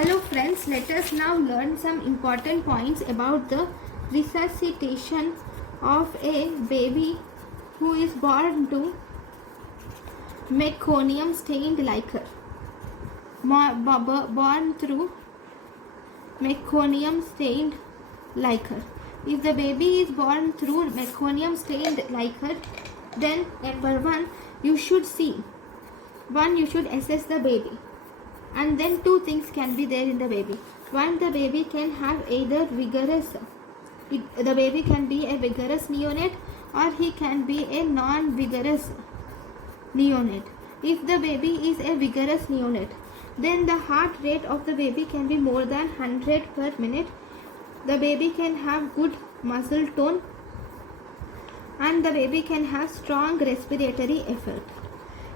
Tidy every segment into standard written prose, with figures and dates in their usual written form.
Hello friends, let us now learn some important points about the resuscitation of a baby who is born to meconium stained liquor. Born through meconium stained liquor. If the baby is born through meconium stained liquor, then number one, you should assess the baby. And then two things can be there in the baby. One, the baby can have either the baby can be a vigorous neonate or he can be a non-vigorous neonate. If the baby is a vigorous neonate, then the heart rate of the baby can be more than 100 per minute. The baby can have good muscle tone and the baby can have strong respiratory effort.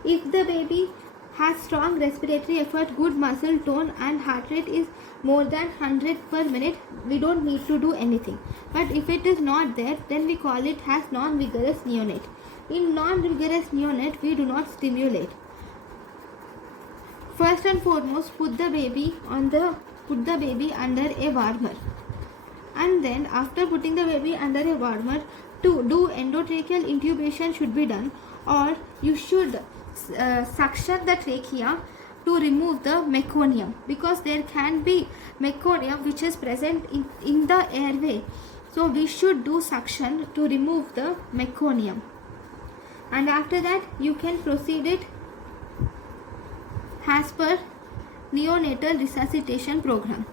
If the baby has strong respiratory effort, good muscle tone and heart rate is more than 100 per minute, we don't need to do anything. But if it is not there, then we call it as non-vigorous neonate. In non-vigorous neonate, we do not stimulate. First and foremost, put the baby under a warmer. And then after putting the baby under a warmer, to do endotracheal intubation should be done, or you should suction the trachea to remove the meconium, because there can be meconium which is present in the airway. So we should do suction to remove the meconium, and after that you can proceed it as per neonatal resuscitation program.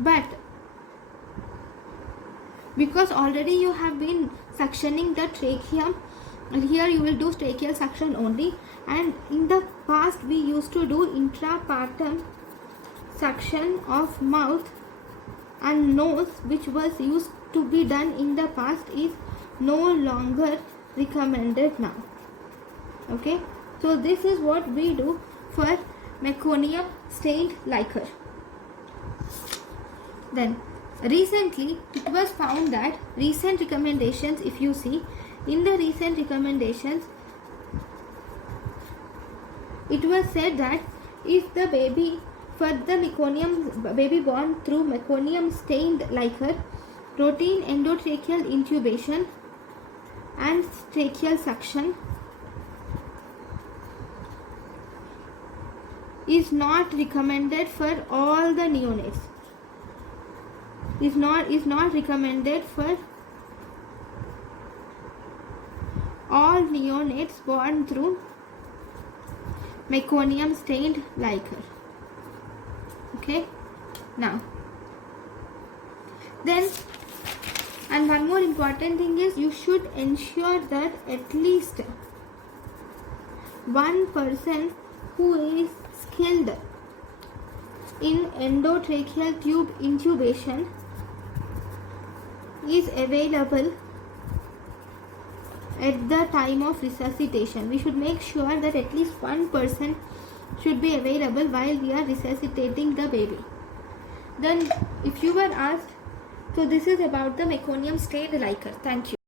But because already you have been suctioning the trachea, here you will do tracheal suction only, and in the past we used to do intrapartum suction of mouth and nose, which was used to be done in the past, is no longer recommended now. Okay, so this is what we do for meconium stained liquor. Then recently it was found that recent recommendations, if you see in the recent recommendations, it was said that if the baby baby born through meconium stained liquor, routine endotracheal intubation and tracheal suction is not recommended for all the neonates. Is not recommended for all neonates born through meconium stained liquor. Okay, now then, and one more important thing is, you should ensure that at least one person who is skilled in endotracheal tube intubation is available at the time of resuscitation. We should make sure that at least one person should be available while we are resuscitating the baby. Then if you were asked, so this is about the meconium stained liquor. Thank you.